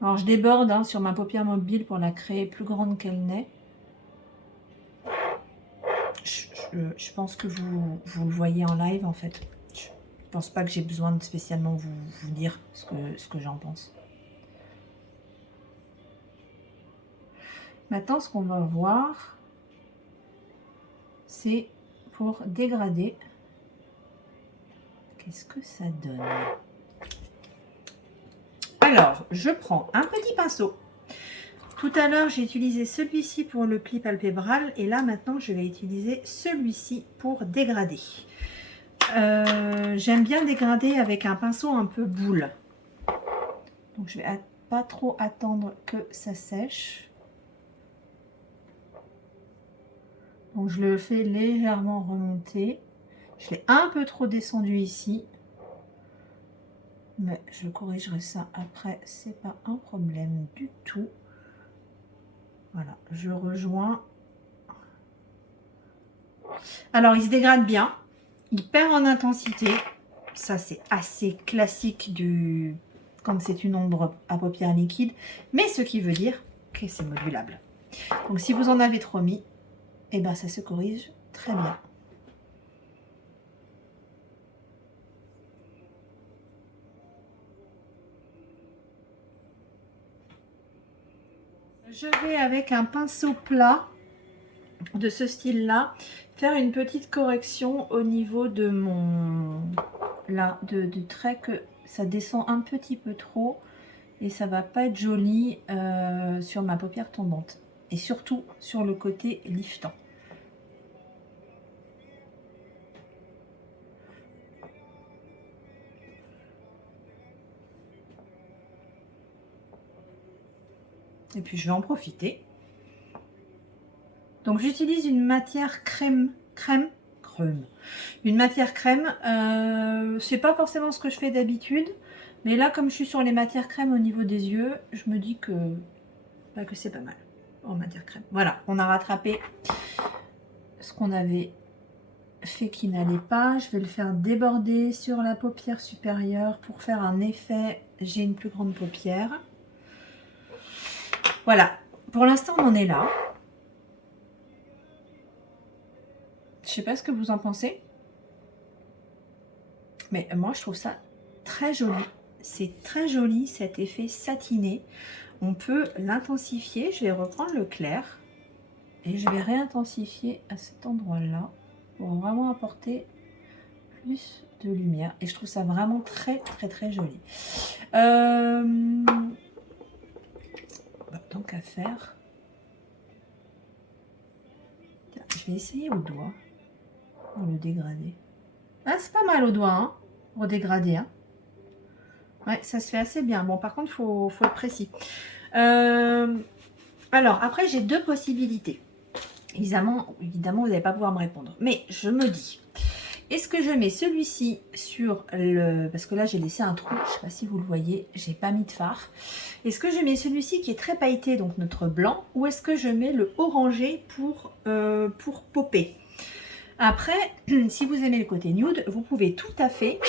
Alors je déborde hein, sur ma paupière mobile pour la créer plus grande qu'elle n'est. Je pense que vous le voyez en live en fait. Je pense pas que j'ai besoin de spécialement vous dire ce que j'en pense. Maintenant, ce qu'on va voir, c'est pour dégrader. Qu'est-ce que ça donne? Alors, je prends un petit pinceau. Tout à l'heure, j'ai utilisé celui-ci pour le pli palpébral. Et là, maintenant, je vais utiliser celui-ci pour dégrader. J'aime bien dégrader avec un pinceau un peu boule. Donc, je vais pas trop attendre que ça sèche. Donc, je le fais légèrement remonter. Je l'ai un peu trop descendu ici. Mais je corrigerai ça après, c'est pas un problème du tout. Voilà, je rejoins. Alors, il se dégrade bien. Il perd en intensité. Ça, c'est assez classique quand c'est une ombre à paupières liquide. Mais ce qui veut dire que c'est modulable. Donc, si vous en avez trop mis, eh ben, ça se corrige très bien. Je vais avec un pinceau plat de ce style-là faire une petite correction au niveau de mon du trait, que ça descend un petit peu trop et ça va pas être joli sur ma paupière tombante et surtout sur le côté liftant. Et puis je vais en profiter. Donc j'utilise une matière crème. Une matière crème. C'est pas forcément ce que je fais d'habitude. Mais là, comme je suis sur les matières crème au niveau des yeux, je me dis que c'est pas mal en matière crème. Voilà, on a rattrapé ce qu'on avait fait qui n'allait pas. Je vais le faire déborder sur la paupière supérieure pour faire un effet. J'ai une plus grande paupière. Voilà, pour l'instant on en est là. Je sais pas ce que vous en pensez, mais moi je trouve ça très joli. C'est très joli cet effet satiné. On peut l'intensifier. Je vais reprendre le clair et je vais réintensifier à cet endroit-là pour vraiment apporter plus de lumière. Et je trouve ça vraiment très très très joli. Tant qu'à faire, je vais essayer au doigt pour le dégrader. Ah, c'est pas mal au doigt, hein, pour dégrader. Hein. Ouais, ça se fait assez bien. Bon, par contre, faut être précis. Alors, après, j'ai deux possibilités. Évidemment, vous n'allez pas pouvoir me répondre. Mais je me dis, est-ce que je mets celui-ci sur le... Parce que là, j'ai laissé un trou. Je ne sais pas si vous le voyez. J'ai pas mis de fard. Est-ce que je mets celui-ci qui est très pailleté, donc notre blanc, ou est-ce que je mets le orangé pour popper? Après, si vous aimez le côté nude, vous pouvez tout à fait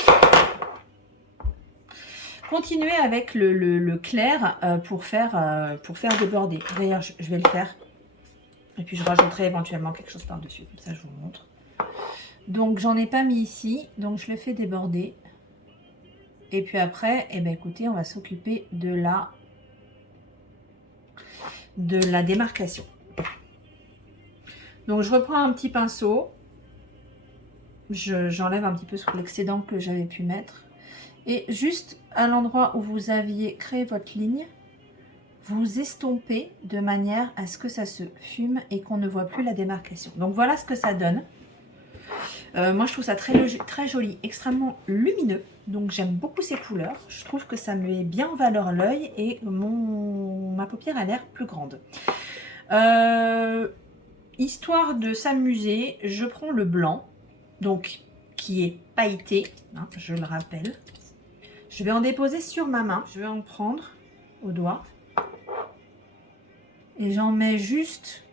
continuer avec le clair pour faire déborder. D'ailleurs, je vais le faire. Et puis, je rajouterai éventuellement quelque chose par-dessus. Comme ça, je vous montre. Donc, j'en ai pas mis ici. Donc, je le fais déborder. Et puis après, eh bien, écoutez, on va s'occuper de la démarcation. Donc, je reprends un petit pinceau. J'enlève un petit peu sur l'excédent que j'avais pu mettre. Et juste à l'endroit où vous aviez créé votre ligne, vous estompez de manière à ce que ça se fume et qu'on ne voit plus la démarcation. Donc voilà ce que ça donne. Moi je trouve ça très joli, extrêmement lumineux. Donc j'aime beaucoup ces couleurs. Je trouve que ça met bien en valeur l'œil et ma paupière a l'air plus grande. Histoire de s'amuser, je prends le blanc, donc qui est pailleté, hein, je le rappelle. Je vais en déposer sur ma main. Je vais en prendre au doigt. Et j'en mets juste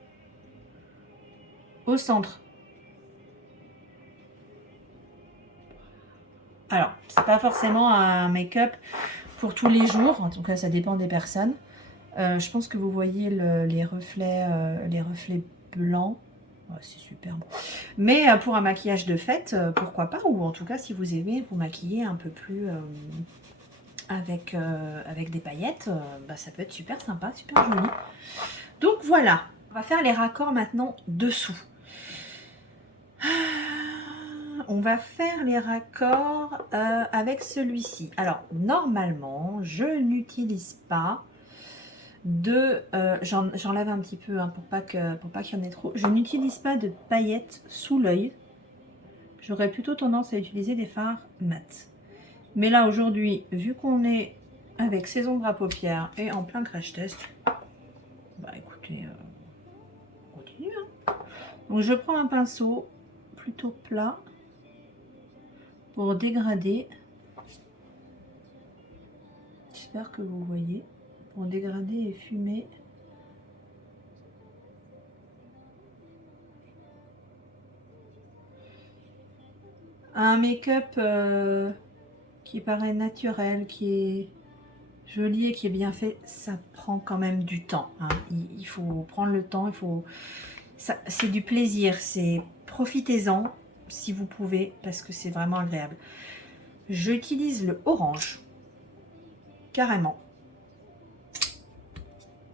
au centre. Alors, c'est pas forcément un make-up pour tous les jours. En tout cas, ça dépend des personnes. Je pense que vous voyez les reflets blancs. Oh, c'est superbe. Mais pour un maquillage de fête, pourquoi pas. Ou en tout cas, si vous aimez vous maquiller un peu plus... avec des paillettes, ça peut être super sympa, super joli. Donc voilà, on va faire les raccords maintenant dessous. On va faire les raccords avec celui-ci. Alors normalement, je n'utilise pas de... J'enlève un petit peu hein, pour pas qu'il y en ait trop. Je n'utilise pas de paillettes sous l'œil. J'aurais plutôt tendance à utiliser des fards mat. Mais là, aujourd'hui, vu qu'on est avec ces ombres à paupières et en plein crash test, bah écoutez, on continue. Hein. Donc, je prends un pinceau plutôt plat pour dégrader. J'espère que vous voyez. Pour dégrader et fumer. Un make-up... qui paraît naturel, qui est joli et qui est bien fait, ça prend quand même du temps. Hein. Il faut prendre le temps, c'est du plaisir, profitez-en si vous pouvez, parce que c'est vraiment agréable. J'utilise le orange, carrément.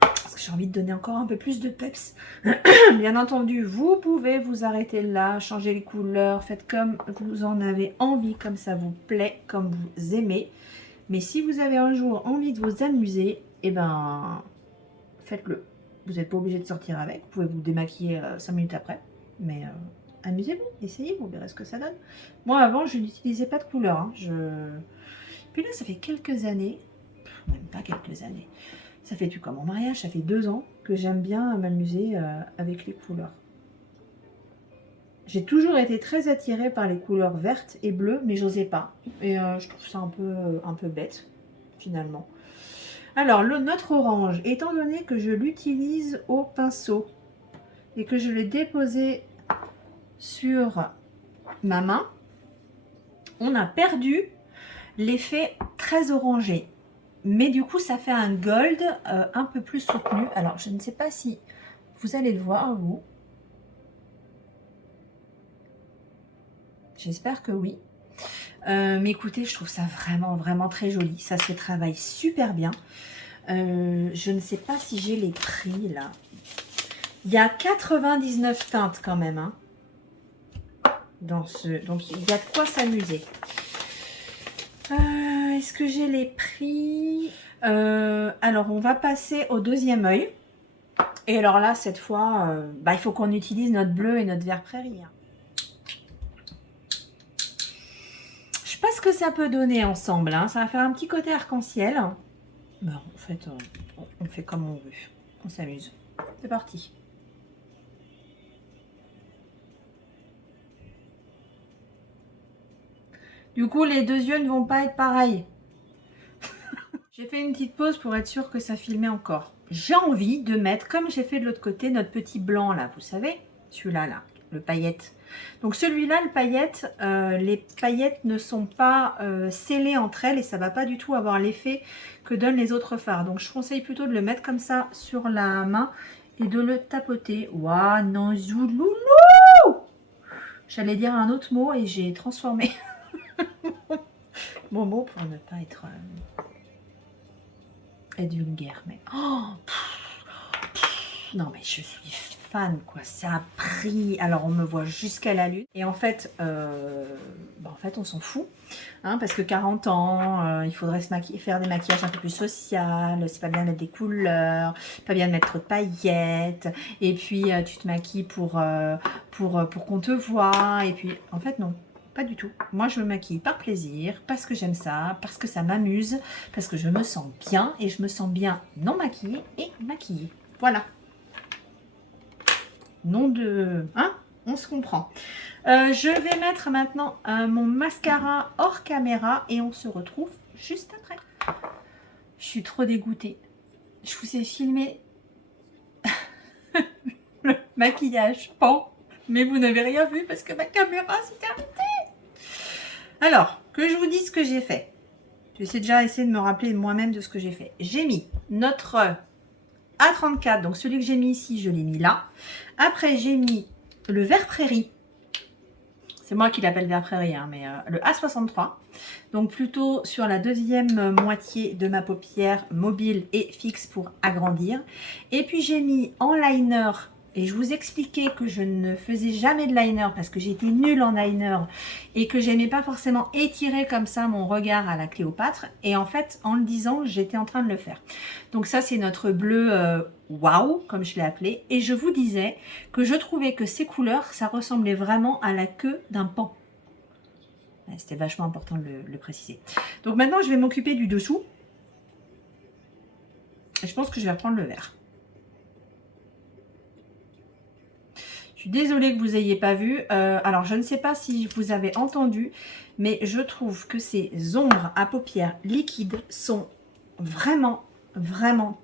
Parce que j'ai envie de donner encore un peu plus de peps. Bien entendu, vous pouvez vous arrêter là, changer les couleurs, faites comme vous en avez envie, comme ça vous plaît, comme vous aimez. Mais si vous avez un jour envie de vous amuser, eh ben, faites-le. Vous n'êtes pas obligé de sortir avec, vous pouvez vous démaquiller 5 minutes après. Mais amusez-vous, essayez, vous verrez ce que ça donne. Moi avant, je n'utilisais pas de couleur. Hein. Puis là, ça fait quelques années, même pas quelques années, ça fait tout comme mon mariage, ça fait 2 ans que j'aime bien m'amuser avec les couleurs. J'ai toujours été très attirée par les couleurs vertes et bleues, mais j'osais pas. Et je trouve ça un peu bête, finalement. Alors, notre orange, étant donné que je l'utilise au pinceau et que je l'ai déposé sur ma main, on a perdu l'effet très orangé. Mais du coup, ça fait un gold un peu plus soutenu. Alors, je ne sais pas si vous allez le voir, vous. J'espère que oui. Mais écoutez, je trouve ça vraiment très joli. Ça se travaille super bien. Je ne sais pas si j'ai les prix là. Il y a 99 teintes quand même. Hein, donc il y a de quoi s'amuser. Est-ce que j'ai les prix? Alors on va passer au deuxième œil. Et alors là, cette fois, il faut qu'on utilise notre bleu et notre vert prairie. Hein. Je sais pas ce que ça peut donner ensemble. Hein. Ça va faire un petit côté arc-en-ciel. Bon, en fait, on fait comme on veut. On s'amuse. C'est parti. Du coup, les deux yeux ne vont pas être pareils. J'ai fait une petite pause pour être sûre que ça filmait encore. J'ai envie de mettre, comme j'ai fait de l'autre côté, notre petit blanc là, vous savez, celui-là, là, le paillette. Donc celui-là, le paillette, les paillettes ne sont pas scellées entre elles et ça va pas du tout avoir l'effet que donnent les autres fards. Donc je conseille plutôt de le mettre comme ça sur la main et de le tapoter. Waouh, non, zouloulou! J'allais dire un autre mot et j'ai transformé mon mot pour ne pas être vulgaire. Mais oh, non mais je suis fan quoi, ça a pris, alors on me voit jusqu'à la lune et en fait on s'en fout hein, parce que 40 ans il faudrait faire des maquillages un peu plus social, c'est pas bien de mettre des couleurs, pas bien de mettre trop de paillettes et puis tu te maquilles pour qu'on te voit et puis en fait non. Pas du tout. Moi, je me maquille par plaisir, parce que j'aime ça, parce que ça m'amuse, parce que je me sens bien et je me sens bien non maquillée et maquillée. Voilà. Nom de... Hein? On se comprend. Je vais mettre maintenant mon mascara hors caméra et on se retrouve juste après. Je suis trop dégoûtée. Je vous ai filmé le maquillage pan, mais vous n'avez rien vu parce que ma caméra s'est arrêtée. Alors, que je vous dise ce que j'ai fait. Je vais déjà essayer de me rappeler moi-même de ce que j'ai fait. J'ai mis notre A34, donc celui que j'ai mis ici, je l'ai mis là. Après, j'ai mis le vert prairie. C'est moi qui l'appelle vert prairie, hein, mais le A63. Donc plutôt sur la deuxième moitié de ma paupière mobile et fixe pour agrandir. Et puis j'ai mis en liner. Et je vous expliquais que je ne faisais jamais de liner parce que j'étais nulle en liner et que j'aimais pas forcément étirer comme ça mon regard à la Cléopâtre. Et en fait, en le disant, j'étais en train de le faire. Donc ça, c'est notre bleu waouh, comme je l'ai appelé. Et je vous disais que je trouvais que ces couleurs, ça ressemblait vraiment à la queue d'un paon. C'était vachement important de le préciser. Donc maintenant, je vais m'occuper du dessous. Et je pense que je vais reprendre le vert. Je suis désolée que vous n'ayez pas vu. Alors, je ne sais pas si vous avez entendu, mais je trouve que ces ombres à paupières liquides sont vraiment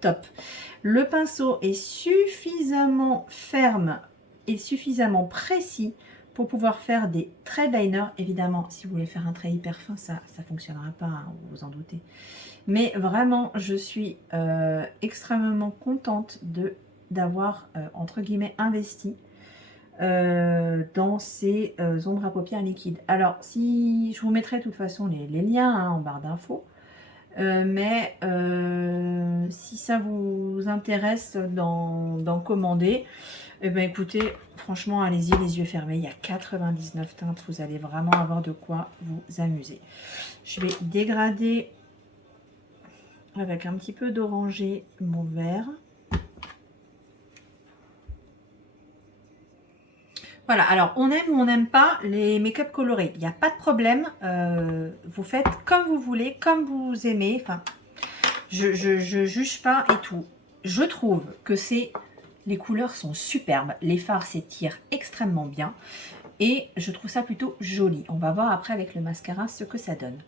top. Le pinceau est suffisamment ferme et suffisamment précis pour pouvoir faire des traits de liner. Évidemment, si vous voulez faire un trait hyper fin, ça ne fonctionnera pas, hein, vous vous en doutez. Mais vraiment, je suis extrêmement contente d'avoir, entre guillemets, investi dans ces ombres à paupières liquides. Alors, si je vous mettrai de toute façon les liens hein, en barre d'infos, mais si ça vous intéresse d'en commander, eh ben écoutez, franchement, allez-y les yeux fermés. Il y a 99 teintes, vous allez vraiment avoir de quoi vous amuser. Je vais dégrader avec un petit peu d'orangé mon vert. Voilà, alors on aime ou on n'aime pas les make-up colorés. Il n'y a pas de problème. Vous faites comme vous voulez, comme vous aimez. Enfin, je juge pas et tout. Je trouve que les couleurs sont superbes. Les fards s'étirent extrêmement bien. Et je trouve ça plutôt joli. On va voir après avec le mascara ce que ça donne.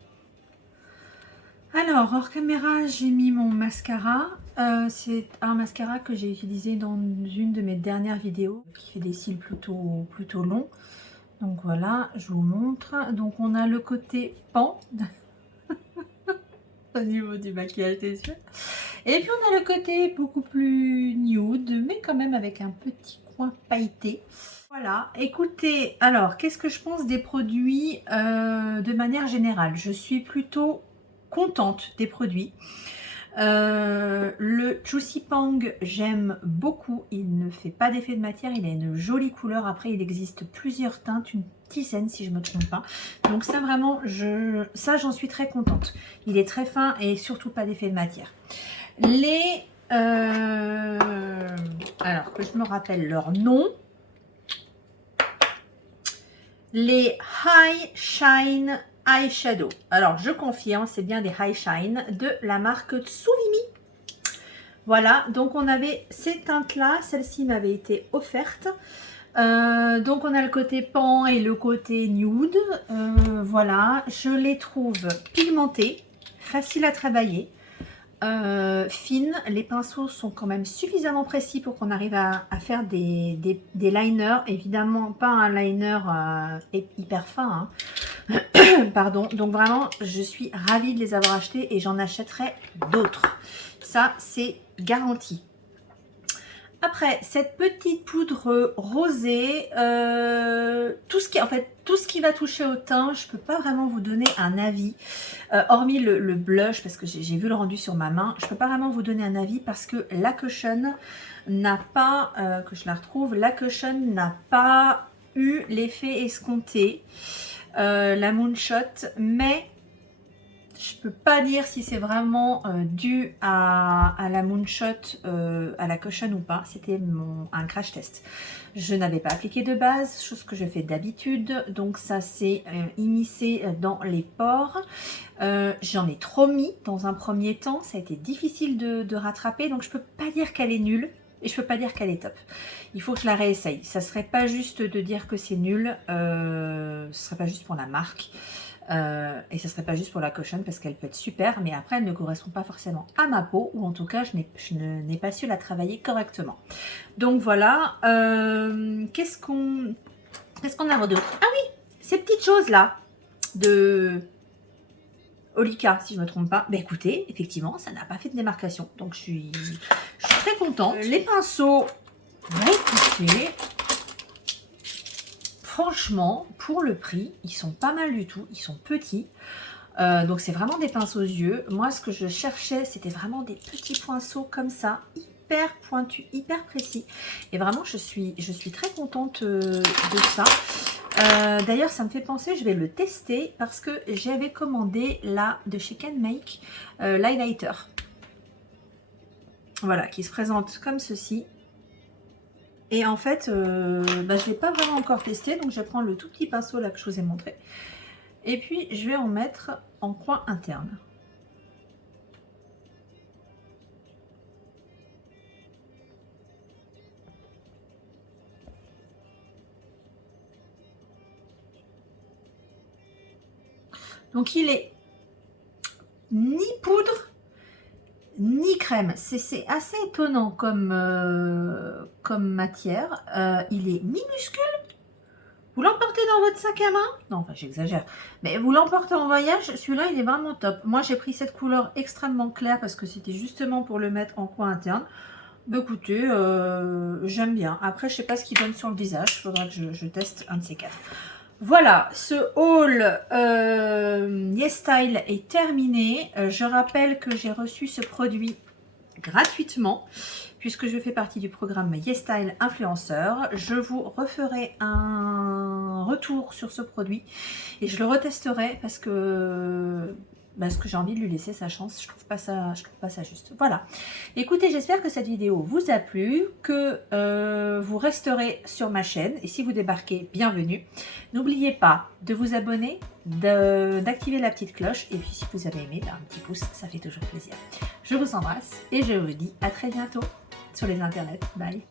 Alors, hors caméra, j'ai mis mon mascara. C'est un mascara que j'ai utilisé dans une de mes dernières vidéos qui fait des cils plutôt longs. Donc voilà, je vous montre. Donc on a le côté pan au niveau du maquillage des yeux. Et puis on a le côté beaucoup plus nude, mais quand même avec un petit coin pailleté. Voilà, écoutez, alors qu'est-ce que je pense des produits de manière générale? Je suis plutôt contente des produits. Le Juicy Pang, j'aime beaucoup. Il ne fait pas d'effet de matière, il a une jolie couleur. Après, il existe plusieurs teintes, une dizaine si je ne me trompe pas. Donc ça, vraiment, j'en suis très contente. Il est très fin et surtout pas d'effet de matière. Alors que je me rappelle leur nom. Les High Shine Eyeshadow. Alors, je confirme, c'est bien des High Shine de la marque Tsuvimi. Voilà, donc on avait ces teintes-là. Celle-ci m'avait été offerte. Donc, on a le côté pan et le côté nude. Voilà, je les trouve pigmentées, faciles à travailler. Fines, les pinceaux sont quand même suffisamment précis pour qu'on arrive à faire des liners, évidemment pas un liner hyper fin, hein. Pardon, donc vraiment je suis ravie de les avoir achetés et j'en achèterai d'autres, ça c'est garanti. Après, cette petite poudre rosée, tout ce qui va toucher au teint, je ne peux pas vraiment vous donner un avis, hormis le blush, parce que j'ai vu le rendu sur ma main. Je ne peux pas vraiment vous donner un avis parce que la cushion n'a pas, que je la retrouve, la cushion n'a pas eu l'effet escompté, la Moonshot, mais je peux pas dire si c'est vraiment dû à la Moonshot, à la cushion ou pas. C'était un crash test. Je n'avais pas appliqué de base, chose que je fais d'habitude. Donc ça s'est immiscé dans les pores. J'en ai trop mis dans un premier temps. Ça a été difficile de rattraper. Donc je peux pas dire qu'elle est nulle. Et je peux pas dire qu'elle est top. Il faut que je la réessaye. Ça serait pas juste de dire que c'est nul. Ce serait pas juste pour la marque. Et ce serait pas juste pour la cushion parce qu'elle peut être super, mais après elle ne correspond pas forcément à ma peau, ou en tout cas je n'ai pas su la travailler correctement. Donc voilà, qu'est-ce qu'on a d'autre? Ah oui, ces petites choses là de Olika, si je ne me trompe pas. Ben écoutez, effectivement ça n'a pas fait de démarcation, donc je suis très contente. Les pinceaux, bah écoutez, franchement, pour le prix, ils sont pas mal du tout. Ils sont petits. Donc, c'est vraiment des pinceaux aux yeux. Moi, ce que je cherchais, c'était vraiment des petits pinceaux comme ça, hyper pointus, hyper précis. Et vraiment, je suis très contente de ça. D'ailleurs, ça me fait penser, je vais le tester parce que j'avais commandé là de chez Can Make l'highlighter. Voilà, qui se présente comme ceci. Et en fait, je ne l'ai pas vraiment encore testé, donc je vais prendre le tout petit pinceau là que je vous ai montré. Et puis, je vais en mettre en coin interne. Donc, il est ni poudre, ni crème. C'est assez étonnant comme matière. Il est minuscule. Vous l'emportez dans votre sac à main? Non, enfin j'exagère. Mais vous l'emportez en voyage, celui-là il est vraiment top. Moi j'ai pris cette couleur extrêmement claire parce que c'était justement pour le mettre en coin interne. Bah écoutez, j'aime bien. Après je sais pas ce qu'il donne sur le visage. Il faudra que je teste un de ces quatre. Voilà, ce haul YesStyle est terminé. Je rappelle que j'ai reçu ce produit gratuitement puisque je fais partie du programme YesStyle Influenceur. Je vous referai un retour sur ce produit et je le retesterai parce que j'ai envie de lui laisser sa chance. Je trouve pas ça juste. Voilà. Écoutez, j'espère que cette vidéo vous a plu, que vous resterez sur ma chaîne et si vous débarquez, bienvenue. N'oubliez pas de vous abonner, d'activer la petite cloche et puis si vous avez aimé, un petit pouce, ça fait toujours plaisir. Je vous embrasse et je vous dis à très bientôt sur les internets. Bye.